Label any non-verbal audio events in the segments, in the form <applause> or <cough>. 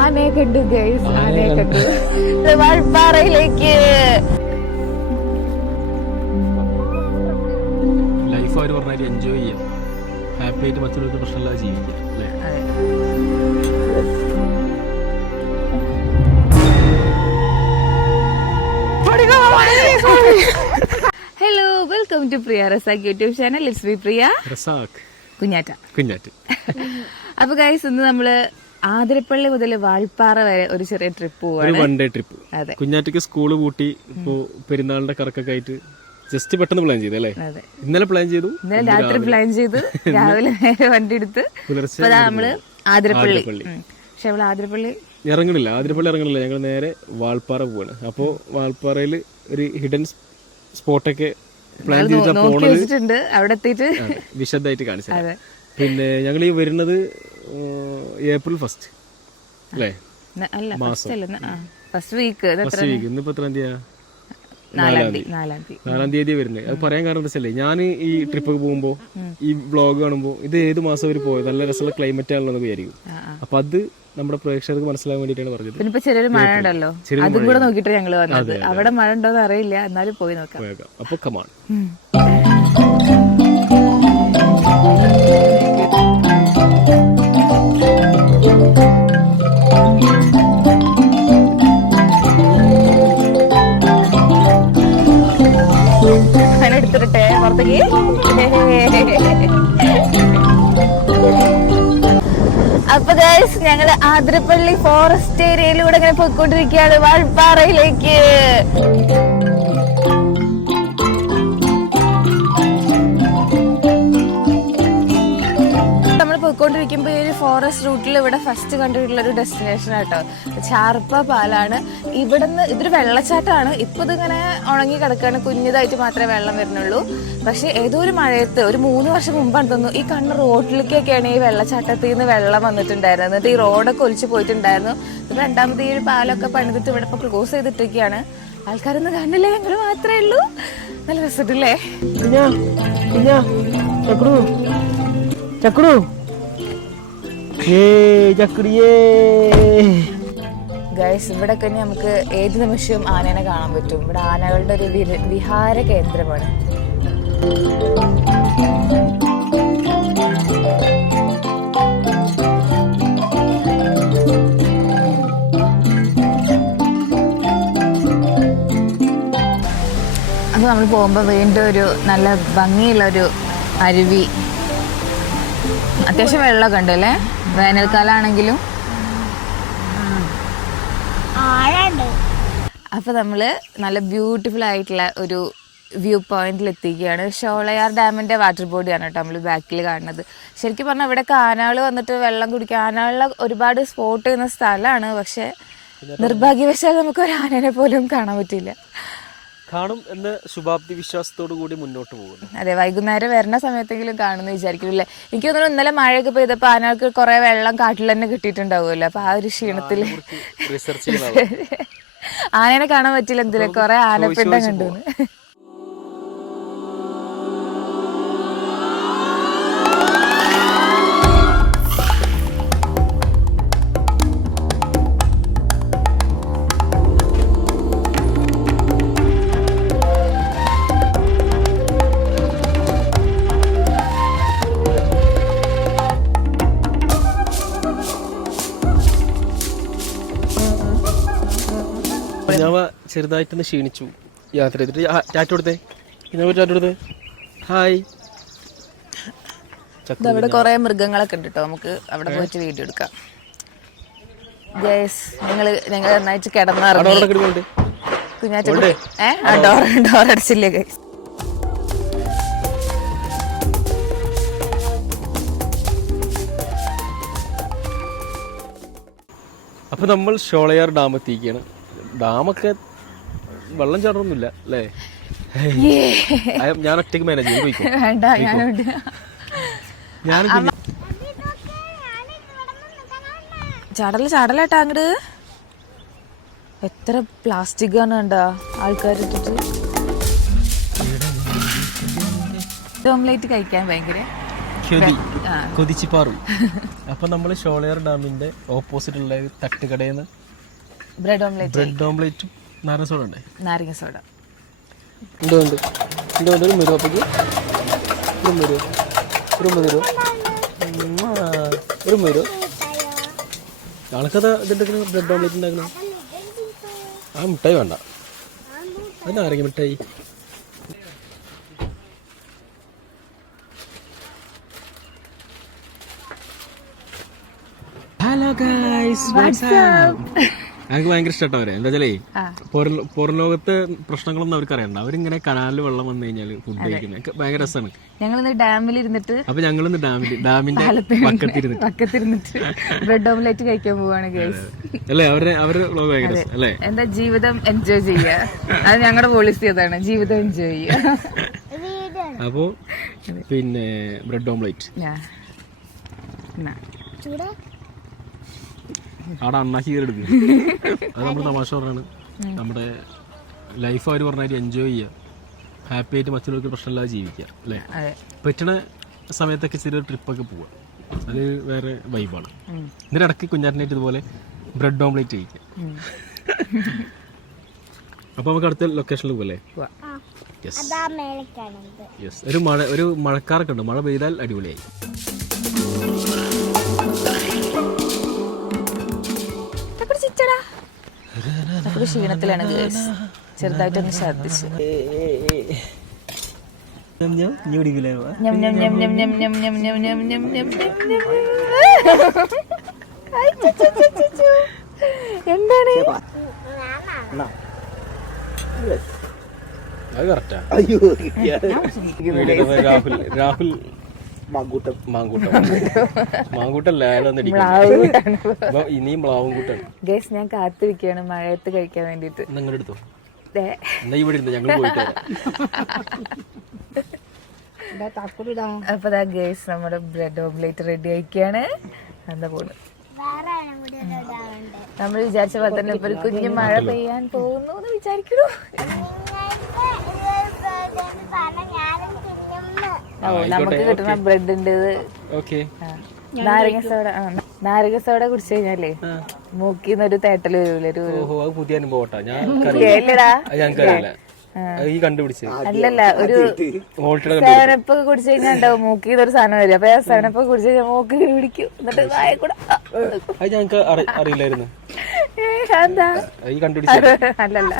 ആനയെ കണ്ടു ഗൈസ് ആനയെ കണ്ടു. വാൾപ്പാറയിലേക്ക് ലൈഫ് അവർ പറഞ്ഞാൽ എൻജോയ് ചെയ്യാം. ഹാപ്പി ആയിട്ട് മറ്റുള്ളവർക്ക് പ്രശ്നമില്ലാതെ ജീവിക്കാം അല്ലേ? Hello welcome to Priya Razak YouTube channel it's B Priya Razak Kunjatta. Kunjatta. <laughs> അപ്പൊ ഗൈസ് ഇന്ന് നമ്മൾ ആതിരപ്പള്ളി മുതൽ വാൾപ്പാറ വരെ ഒരു ചെറിയ ട്രിപ്പ് പോവാണ്. വൺ ഡേ ട്രിപ്പ് അതെ. കുഞ്ഞാറ്റക്ക് സ്കൂൾ കൂട്ടി ഇപ്പോ പെരുന്നാളിന്റെ കറക്കൊക്കെ ആയിട്ട് ജസ്റ്റ് പെട്ടെന്ന് പ്ലാൻ ചെയ്തു അല്ലേ? ഇന്നലെ പ്ലാൻ ചെയ്തു ഇന്നലെ രാത്രി പ്ലാൻ ചെയ്തു. <laughs> രാവിലെ നേരെ വണ്ടി എടുത്ത് പുലർച്ചെ നമ്മൾ ആതിരപ്പള്ളി. പക്ഷെ നമ്മൾ ആതിരപ്പള്ളി ഇറങ്ങണില്ല ആതിരപ്പള്ളി ഇറങ്ങണില്ല. ഞങ്ങൾ നേരെ വാൾപ്പാറ പോവാണ്. അപ്പോ വാൾപ്പാറയിൽ ഒരു ഹിഡൻ സ്പോട്ടൊക്കെ പ്ലാൻ ചെയ്തിട്ടുണ്ട് പോണത്. അവിടെ എത്തിയിട്ട്. വിശദമായിട്ട് കാണിച്ചു പിന്നെ ഞങ്ങൾ ഈ വരുന്നത് ഏപ്രിൽ ഫസ്റ്റ് അല്ലേ? ന- അല്ല ഫസ്റ്റ് അല്ല ഫസ്റ്റ് വീക്ക് ഫസ്റ്റ് വീക്ക് ഇന്നിപ്പോ എത്ര തീയതിയാ? നാലാം തീയതി നാലാം വരുന്നത് അത് പറയാൻ കാരണം എന്താ വെച്ചല്ലേ ഞാൻ ഈ ട്രിപ്പ് പോകുമ്പോ ഈ വ്ളോഗ് കാണുമ്പോ ഇത് ഏത് മാസം അവർ പോയത്? നല്ല രസമുള്ള ക്ലൈമറ്റ് ആണല്ലോ എന്ന് വിചാരിക്കും. അപ്പൊ അത് നമ്മുടെ പ്രേക്ഷകർക്ക് മനസ്സിലാകാൻ വേണ്ടിട്ടാണ് പറഞ്ഞത്. പിന്നെ ചെറിയൊരു മഴ ഉണ്ടല്ലോ. അതും കൂടെ നോക്കിട്ട് ഞങ്ങൾ വന്നത്. അവിടെ മഴ ഉണ്ടോന്ന് അറിയില്ല. എന്നാലും പോയി നോക്കാം. അപ്പൊ കമാണ് അപ്പൊ ഗൈസ് ഞങ്ങൾ ആതിരപ്പള്ളി ഫോറസ്റ്റ് ഏരിയയിലൂടെ ഇങ്ങനെ പോയിക്കൊണ്ടിരിക്കുകയാണ് വാൾപ്പാറയിലേക്ക് പോയിക്കൊണ്ടിരിക്കുമ്പോൾ ഈ ഒരു ഫോറസ്റ്റ് റൂട്ടിൽ ഇവിടെ ഫസ്റ്റ് കണ്ടിട്ടുള്ള ഒരു ഡെസ്റ്റിനേഷൻ ആട്ടോ. ചാർപ്പ പാലാണ്. ഇവിടുന്ന് ഇതൊരു വെള്ളച്ചാട്ടമാണ്. ഇപ്പൊ ഇതിങ്ങനെ ഉണങ്ങി കിടക്കുകയാണ് കുഞ്ഞതായിട്ട് മാത്രമേ വെള്ളം വരുന്നുള്ളൂ. പക്ഷേ ഏതോ ഒരു മഴയത്ത് ഒരു മൂന്ന് വർഷം മുമ്പാണ് തോന്നുന്നു ഈ കണ്ണ് റോഡിലേക്കൊക്കെയാണ് ഈ വെള്ളച്ചാട്ടത്തിൽ നിന്ന് വെള്ളം വന്നിട്ടുണ്ടായിരുന്നത്. എന്നിട്ട് ഈ റോഡൊക്കെ ഒലിച്ചു പോയിട്ടുണ്ടായിരുന്നു. രണ്ടാമത് ഈ ഒരു പാലൊക്കെ പണിതിട്ട് ഇവിടെ ഇപ്പൊ ക്ലോസ് ചെയ്തിട്ടൊക്കെയാണ്. ആൾക്കാരൊന്നും കണ്ടില്ല ഞങ്ങൾ മാത്രമേ ഉള്ളൂ. നല്ല രസത്തില്ലേ ചക്രു കുഞ്ഞാ ഗൈസ് ഇവിടെ തന്നെ നമുക്ക് ഏത് നിമിഷവും ആനേനെ കാണാൻ പറ്റും. ഇവിടെ ആനകളുടെ ഒരു വിഹാര കേന്ദ്രമാണ്. അപ്പൊ നമ്മൾ പോകുമ്പോൾ വീണ്ടും ഒരു നല്ല ഭംഗിയുള്ള ഒരു അരുവി. അത്യാവശ്യം വെള്ളമൊക്കെ ഉണ്ട് അല്ലേ വേനൽക്കാലാണെങ്കിലും. അപ്പൊ നമ്മൾ നല്ല ബ്യൂട്ടിഫുൾ ആയിട്ടുള്ള ഒരു വ്യൂ പോയിന്റിൽ എത്തിക്കുകയാണ് ഷോളയാർ ഡാമിന്റെ വാട്ടർ ബോഡിയാണ് കേട്ടോ നമ്മൾ ബാക്കിൽ കാണുന്നത്. ശരിക്കും പറഞ്ഞാൽ ഇവിടെ കാനാൾ വന്നിട്ട് വെള്ളം കുടിക്കുക ആനകളെ ഒരുപാട് സ്പോട്ട് ചെയ്യുന്ന സ്ഥലമാണ്. പക്ഷെ നിർഭാഗ്യവശാൽ നമുക്ക് ഒരു ആനനെ പോലും കാണാൻ പറ്റില്ല കാണും എന്ന ശുഭാപ്തി വിശ്വാസത്തോടു കൂടി മുന്നോട്ട് പോകുന്നു. അതെ വൈകുന്നേരം വരുന്ന സമയത്തെങ്കിലും കാണുന്നു വിചാരിക്കില്ലേ എനിക്ക് തോന്നുന്നു ഇന്നലെ മഴയൊക്കെ പെയ്തപ്പോൾ ആനകൾക്ക് കുറെ വെള്ളം കാട്ടിൽ തന്നെ കിട്ടിയിട്ടുണ്ടാവുമല്ലോ. അപ്പൊ ആ ഒരു ചെയ്യുന്ന <laughs> ആനേനെ കാണാൻ പറ്റില്ല എന്തിനാ? കുറെ ആനപ്പിണ്ടം കണ്ടു ഞാൻ ചെറുതായിട്ടൊന്ന് ക്ഷീണിച്ചു. യാത്ര ചെയ്തിട്ട്. ചാറ്റ് ടാറ്റ കൊടുത്തേ. പിന്നെ ടാറ്റ കൊടുത്തേ. ഹായ്. അവിടെ കുറെ മൃഗങ്ങളൊക്കെ ഉണ്ട് കേട്ടോ നമുക്ക് അവിടെ പോയിട്ട് വീഡിയോ എടുക്കാം. ഗേസ് നിങ്ങൾ ഞങ്ങൾ നന്നായിട്ട് കിടന്നിറങ്ങി. കിടക്കുന്നുണ്ട് കുഞ്ഞാറ്റ ഏ? ഡോർ ഡോർ അടച്ചില്ലേ ഗൈസ്? അപ്പൊ നമ്മൾ ഷോളയാർ ഡാം എത്തിക്കുകയാണ് ഡാമൊക്കെ വെള്ളം ചാടൊന്നുമില്ല അല്ലേ? ഞാൻ ഒറ്റയ്ക്ക് മാനേജ് ചെയ്യും. വേണ്ട ഞാനുണ്ട് ഞാൻ ചാടൽ ചാടലേട്ടാ അങ്ങട്. എത്ര പ്ലാസ്റ്റിക് ആണ് കണ്ടാ ആൾക്കാർ ഇട്ടിട്ട്. ഓംലേറ്റ് കഴിക്കാൻ ഭയങ്കര. കൊതിച്ചിപ്പാറും. അപ്പൊ നമ്മൾ ഷോളയാർ ഡാമിന്റെ ഓപ്പോസിറ്റ് ഉള്ള തട്ടുകടയിൽ നിന്ന് ബ്രെഡ് ഓംലെറ്റ് ബ്രെഡ് ഓംലെറ്റ് നാരങ്ങ സോഡ ഉണ്ടേ? നാരങ്ങ സോഡ എന്തുകൊണ്ട് എന്തുകൊണ്ട് ഒരു മെരുവപ്പയ്ക്ക് ഒരു മെരു ഒരു മെരു ഒരു മെരു ആൾക്കത് ഇതുണ്ടെങ്കിലും ബ്രെഡ് ഓംലെറ്റ് ഉണ്ടാക്കണം? ആ മിഠായി വേണ്ട. അതിനാരെങ്കിലും മിഠായി. ഹലോ ഗൈസ് ഞങ്ങൾക്ക് ഭയങ്കര ഇഷ്ടട്ടോ അവരെ. എന്താ വെച്ചാലേ. പുറം ലോകത്തെ പ്രശ്നങ്ങളൊന്നും അവർക്ക് അറിയണ്ട അവരിങ്ങനെ കനാലിൽ വെള്ളം വന്നു കഴിഞ്ഞാൽ ഫുഡ് കഴിക്കുന്നത് ഭയങ്കര രസമാണ് ഞങ്ങൾ ഇന്ന് ഡാമിൽ ഇരുന്നിട്ട് അപ്പൊ ഞങ്ങളിന്ന് ഡാമിൽ ഡാമിന്റെ പക്കത്തിരുന്ന്. പക്കത്തിരുന്നിട്ട് ബ്രെഡ് ഓംലെറ്റ് കഴിക്കാൻ പോവാണ് ഗേസ് അല്ലേ അവരുടെ അവരുടെ വ്ളോഗ് ഭയങ്കര രസം അല്ലേ? എന്താ ജീവിതം എൻജോയ് ചെയ്യുക അത് ഞങ്ങളുടെ പോളിസി അതാണ്. ജീവിതം എൻജോയ് ചെയ്യുക അപ്പോ പിന്നെ ബ്രെഡ് ഓംലേറ്റ്. ഞാ. അവിടെ അണ്ണാക്കി കയറി എടുക്കും അത് നമ്മൾ തമാശ പറഞ്ഞാണ്. നമ്മുടെ ലൈഫ് അവർ പറഞ്ഞാൽ എൻജോയ് ചെയ്യുക ഹാപ്പി ആയിട്ട് മറ്റുള്ളവർക്ക് പ്രശ്നമില്ലാതെ ജീവിക്കുക അല്ലേ? അതെ. പറ്റണ സമയത്തൊക്കെ ചെറിയൊരു ട്രിപ്പൊക്കെ പോവുക അത് വേറെ വൈബാണ് ഇടയ്ക്ക് കുഞ്ഞാറ്റിനായിട്ട് ഇതുപോലെ ബ്രെഡ് ഓംലേറ്റ് കഴിക്കുക അപ്പൊ അപ്പോൾ നമുക്ക് അടുത്ത ലൊക്കേഷനിൽ പോലെ യെസ് ഒരു മഴ ഒരു മഴക്കാറൊക്കെ ഉണ്ട്. മഴ പെയ്താൽ അടിപൊളിയായി ഒരു ക്ഷീണത്തിലാണ് ഗേഴ്സ് ചെറുതായിട്ടൊന്ന് ഛർദിച്ച് എന്താണ് രാഹുൽ രാഹുൽ മാങ്കൂട്ടം. മാങ്കൂട്ടം. മാങ്കൂട്ടല്ല ഇനിയും മ്ലാവും കൂട്ടം ഗേസ് ഞാൻ കാത്തിരിക്കുകയാണ് മഴയത്ത് കഴിക്കാൻ വേണ്ടിട്ട് നിങ്ങളുടെ അടുത്തോ ഇവിടെ ഇരുന്ന് ഞങ്ങൾ പോയിട്ട് വരാം. അപ്പൊ ദാ ഗേസ് നമ്മുടെ ബ്രെഡ് ഓംലേറ്റ് റെഡി ആയിക്കാണ്. എന്താ പോണ്. നമ്മൾ വിചാരിച്ച പോലെ തന്നെ ഇപ്പൊ ഒരു കുഞ്ഞു മഴ പെയ്യാൻ പോകുന്നു എന്ന് വിചാരിക്കണു നമുക്ക് കിട്ടുന്ന ബ്രെഡിന്റെ നാരങ്ങ സോഡ ആ, നാരങ്ങ സോഡ കുടിച്ചു കഴിഞ്ഞാലേ മൂക്കിന്ന് ഒരു തേട്ടൽ വരൂല ഒരു പുതിയ അനുഭവം ഞങ്ങൾക്കറിയില്ല ഈ അല്ലല്ല ഒരു സേവനപ്പ് കുടിച്ചു കഴിഞ്ഞാൽ ഉണ്ടാവും മൂക്കിന്ന് ഒരു സാധനം വരും. അപ്പൊ സെവനപ്പ് കുടിച്ചു കഴിഞ്ഞാൽ മൂക്ക് പിടിക്കും. എന്നിട്ട് വായ കൂടെ ആ, അത് ഞങ്ങൾക്ക് അറിയില്ലായിരുന്നു. എന്താ അല്ലല്ല.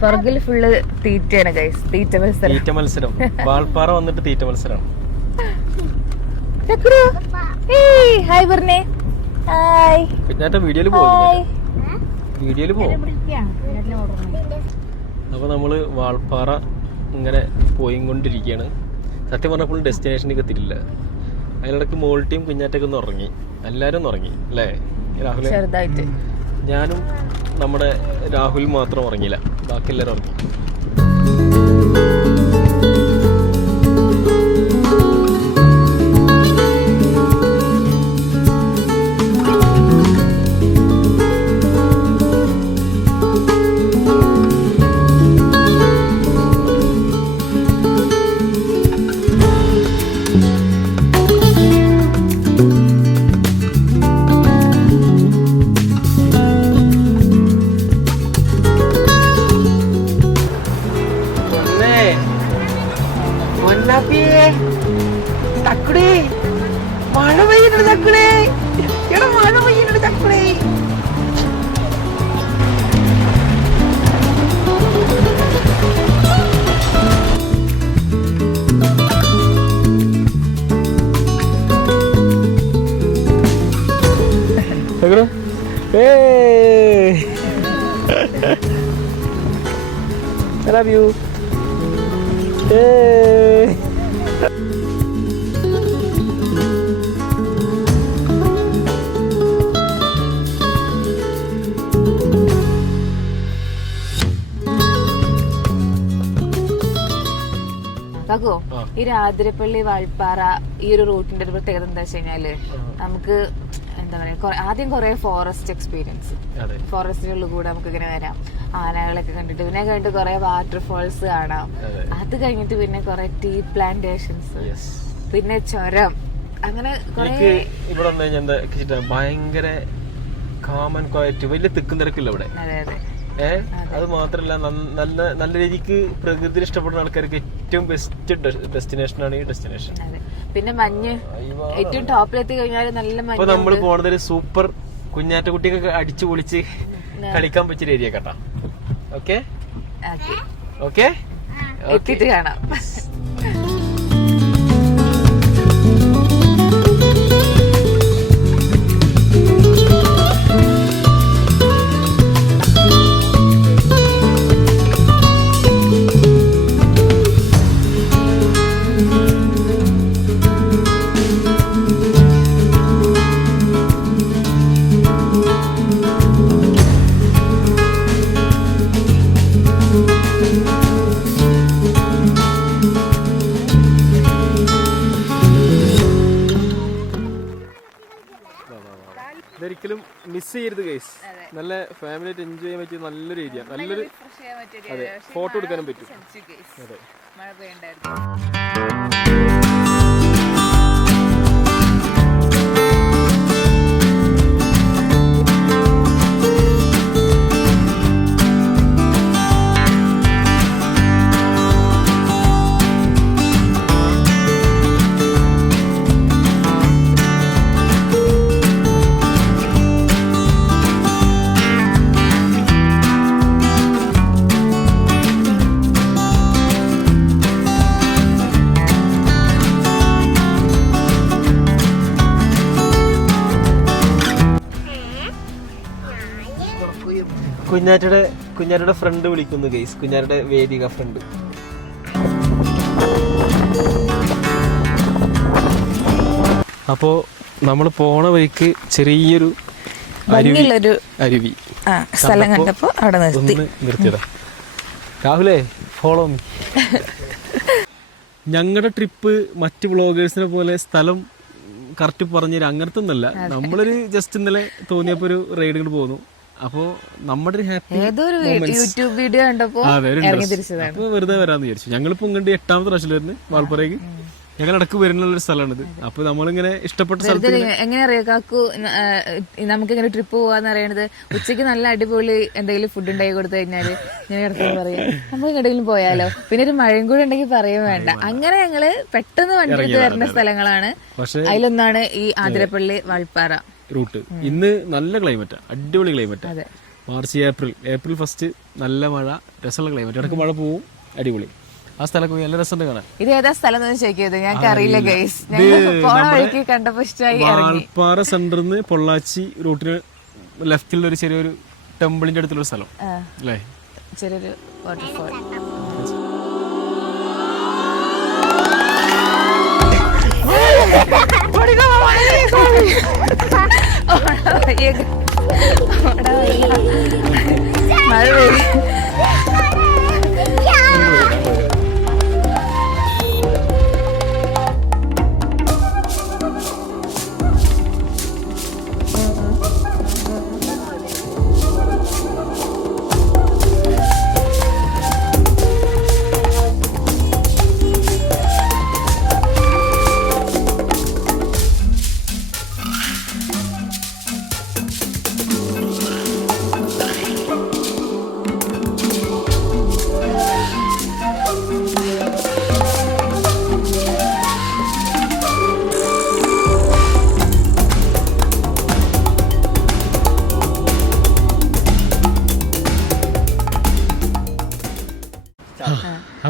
പുറകിൽ ഫുള്ള് തീറ്റയാണ് ഗൈസ് തീറ്റ മത്സരം. തീറ്റ മത്സരം. വാൾപ്പാറ വന്നിട്ട് തീറ്റ മത്സരം. ഹായ് പറഞ്ഞേ. ഹായ് പിന്നെ വീഡിയോയിൽ ഹായ് വീഡിയോയിൽ പോകും. അപ്പൊ നമ്മൾ വാൾപ്പാറ ഇങ്ങനെ പോയിക്കൊണ്ടിരിക്കുകയാണ് സത്യം പറഞ്ഞപ്പോൾ ഡെസ്റ്റിനേഷനിലേക്ക് എത്തിയിട്ടില്ല. അതിലിടക്ക് മോൾ ടീം കുഞ്ഞാറ്റൊക്കെ ഒന്ന് ഉറങ്ങി. എല്ലാവരും ഒന്ന് ഉറങ്ങി അല്ലേ? രാഹുൽ ചെറുതായിട്ട്. ഞാനും നമ്മുടെ രാഹുൽ മാത്രം ഉറങ്ങിയില്ല. ബാക്കി എല്ലാവരും ഉറങ്ങി. I love you. Hey. കാക്കോ ആ. ഈ രാതിരപ്പള്ളി വാൾപ്പാറ ഈ ഒരു റൂട്ടിന്റെ ഒരു പ്രത്യേകത എന്താ വെച്ച് കഴിഞ്ഞാൽ നമുക്ക് എന്താ പറയാ ആദ്യം കുറെ ഫോറസ്റ്റ് എക്സ്പീരിയൻസ് ഫോറസ്റ്റിനുള്ള കൂടെ നമുക്ക് ഇങ്ങനെ വരാം. ആനകളൊക്കെ കണ്ടിട്ട് പിന്നെ കണ്ടിട്ട് കുറെ വാട്ടർഫോൾസ് കാണാം. അത്. കഴിഞ്ഞിട്ട് പിന്നെ കുറെ ടീ പ്ലാന്റേഷൻസ് പിന്നെ ചുരം. അങ്ങനെ ഇവിടെ ഭയങ്കര കാമൻ ക്വയറ്റ് വലിയ തിക്കും തിരക്കില്ല ഇവിടെ. അതെ അതെ. അത്. മാത്രല്ല നല്ല നല്ല രീതിക്ക് പ്രകൃതി ഇഷ്ടപ്പെടുന്ന ആൾക്കാർക്ക് ഏറ്റവും ബെസ്റ്റ് ഡെസ്റ്റിനേഷൻ ആണ് ഈ ഡെസ്റ്റിനേഷൻ പിന്നെ മഞ്ഞ്. ഏറ്റവും ടോപ്പിലെത്തി കഴിഞ്ഞാൽ നല്ല മഞ്ഞ് നമ്മൾ പോണത് ഒരു സൂപ്പർ കുഞ്ഞാറ്റ കുട്ടിയൊക്കെ അടിച്ചു പൊളിച്ച് കളിക്കാൻ പറ്റിയ ഏരിയ കേട്ടോ. ഓക്കെ ഓക്കെ ഓക്കെ എത്തിയിട്ട് കാണാം. മിസ് ചെയ്യരുത് ഗൈസ് നല്ല ഫാമിലി ആയിട്ട് എൻജോയ് ചെയ്യാൻ പറ്റിയ നല്ലൊരു ഏരിയ നല്ലൊരു അതെ ഫോട്ടോ എടുക്കാനും പറ്റും. അതെ. മഴ പെയ്യണ്ടായിരുന്നു. കുഞ്ഞാറ്റയുടെ കുഞ്ഞാറ്റയുടെ ഫ്രണ്ട് വിളിക്കുന്നു ഗെയ്സ് കുഞ്ഞാറ്റയുടെ വേദിക ഫ്രണ്ട് അപ്പോ നമ്മൾ പോണ വഴിക്ക് ചെറിയൊരു അരുവി. ഭംഗിയുള്ളൊരു അരുവി. ആ സ്ഥലം കണ്ടപ്പോ അവിടെ നിർത്തി. നിർത്തിയതാ. രാഹുലേ ഫോളോ മീ ഞങ്ങളുടെ ട്രിപ്പ് മറ്റ് വ്ളോഗേഴ്സിനെ പോലെ സ്ഥലം കറക്റ്റ് പറഞ്ഞു അങ്ങനത്തെ ഒന്നല്ല നമ്മളൊരു ജസ്റ്റ് ഇന്നലെ തോന്നിയപ്പോ ഒരു റൈഡ് ഇങ്ങോട്ട് പോന്നു. അപ്പോ നമ്മുടെ ഒരു ഹാപ്പി യൂട്യൂബ് വീഡിയോ കണ്ടപ്പോ അപ്പൊ വെറുതെ വരാന്ന് വിചാരിച്ചു. ഞങ്ങളിപ്പോ ഇങ്ങോട്ട് എട്ടാമത്തെ പ്രാവശ്യം വരുന്നത് വാൾപ്പറയ്ക്ക് ഞങ്ങൾ ഇടയ്ക്ക് വരുന്ന ഒരു സ്ഥലമാണിത് അപ്പൊ നമ്മളിങ്ങനെ ഇഷ്ടപ്പെട്ട സ്ഥലത്ത് എങ്ങനെ അറിയാം? കാക്കു നമുക്ക് ഇങ്ങനെ ട്രിപ്പ് പോവാന്ന് അറിയണത്? ഉച്ചയ്ക്ക് നല്ല അടിപൊളി എന്തെങ്കിലും ഫുഡ് ഉണ്ടാക്കി കൊടുത്തു കഴിഞ്ഞാൽ ഞാൻ ഇടയ്ക്ക് പറയാം നമ്മൾ എങ്ങോട്ടെങ്കിലും പോയാലോ? പിന്നെ ഒരു മഴയും കൂടെ ഉണ്ടെങ്കിൽ പറയും വേണ്ട. അങ്ങനെ ഞങ്ങൾ പെട്ടെന്ന് വണ്ടി വരേണ്ട വരുന്ന സ്ഥലങ്ങളാണ്. അതിലൊന്നാണ് ഈ ആതിരപ്പള്ളി വാൾപ്പാറ റൂട്ട്. ഇന്ന് നല്ല ക്ലൈമറ്റാ അടിപൊളി ക്ലൈമറ്റാ അതെ. March April. ഏപ്രിൽ ഫസ്റ്റ് നല്ല മഴ രസമുള്ള ക്ലൈമറ്റ് ഇടയ്ക്ക് മഴ പോവും. അടിപൊളി. ആ സ്ഥലം പോയി നല്ല രസമുണ്ട് കാണാൻ. ഇത് ഏതാ സ്ഥലം എന്ന് ചോദിക്കരുത് ഞങ്ങൾക്ക് അറിയില്ല ഗൈസ് ഞങ്ങൾ പോണ വഴിക്ക് കണ്ടപ്പോ ഇഷ്ടമായി ഇറങ്ങി. വാൾപ്പാറ സെന്ററിൽ നിന്ന് പൊള്ളാച്ചി റൂട്ടിന് ലെഫ്റ്റിലുള്ള ഒരു ചെറിയൊരു ടെമ്പിളിന്റെ അടുത്തുള്ള ഒരു സ്ഥലം. അല്ലേ? ചെറിയൊരു വാട്ടർഫോൾ മഴ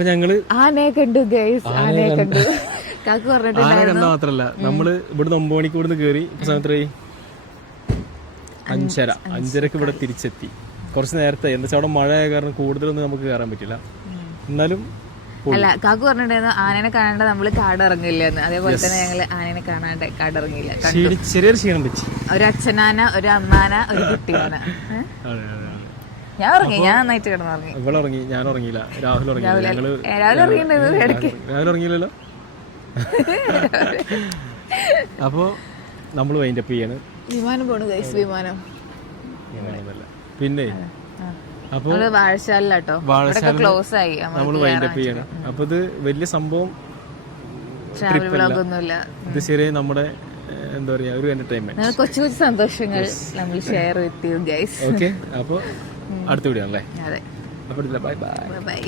അപ്പൊ ഞങ്ങൾ ആനയെ കണ്ടു ഗൈസ് ആനയെ കണ്ടു. കാക്കു ആന കണ്ട മാത്രല്ല. നമ്മൾ ഇവിടുന്ന് ഒമ്പത് മണിക്ക് ഇവിടുന്ന് കേറി. ഇപ്പൊ അഞ്ചര. അഞ്ചരക്ക് ഇവിടെ തിരിച്ചെത്തി. കുറച്ച് നേരത്തെ. എന്താ വെച്ചാൽ അവിടെ മഴ ആയ കാരണം കൂടുതലൊന്നും നമുക്ക് കയറാൻ പറ്റില്ല. എന്നാലും അല്ല കാക്കു പറഞ്ഞിട്ടുണ്ടായിരുന്നു ആനനെ കാണാണ്ട് നമ്മൾ കാടിറങ്ങില്ല എന്ന് അതേപോലെ തന്നെ ഞങ്ങൾ ആനനെ കാണാണ്ട് കാട് ഇറങ്ങിയില്ല കണ്ടു. ക്ഷീണി- ചെറിയൊരു ക്ഷീണം ഒരു അച്ഛനാന ഒരു അമ്മാന ഒരു കുട്ടിയാന. ഏ? അതെ അതെ. ഞാൻ ഉറങ്ങി ഞാൻ നന്നായിട്ട് കിടന്നുറങ്ങി. ഇവൾ ഉറങ്ങി ഞാൻ ഉറങ്ങിയില്ല രാഹുൽ ഉറങ്ങിയില്ല. ഞങ്ങൾ രാവിലെ ഉറങ്ങിയിട്ടുണ്ടായിരുന്നു ഇടയ്ക്ക്. രാഹുൽ ഉറങ്ങിയില്ലല്ലോ? <laughs> അപ്പോ നമ്മൾ വൈൻഡ് അപ്പ് ചെയ്യാണ്. വിമാനം പോണു ഗൈസ് വിമാനം. പിന്നെ അപ്പോൾ വാഴശാലോ വാഴശാല ക്ലോസ് ആയി നമ്മൾ വൈൻഡ് അപ്പ് ചെയ്യണം. അപ്പൊ ഇത് വലിയ സംഭവം ഇത് ശരി നമ്മുടെ എന്താ പറയാ ഒരു എന്റർടൈൻമെന്റ് കൊച്ചു കൊച്ചു സന്തോഷങ്ങൾ നമ്മൾ share with you guys okay അപ്പൊ അടുത്ത വീഡിയോ ആണല്ലേ അതെ. അപ്പൊ ബൈ. Bye bye.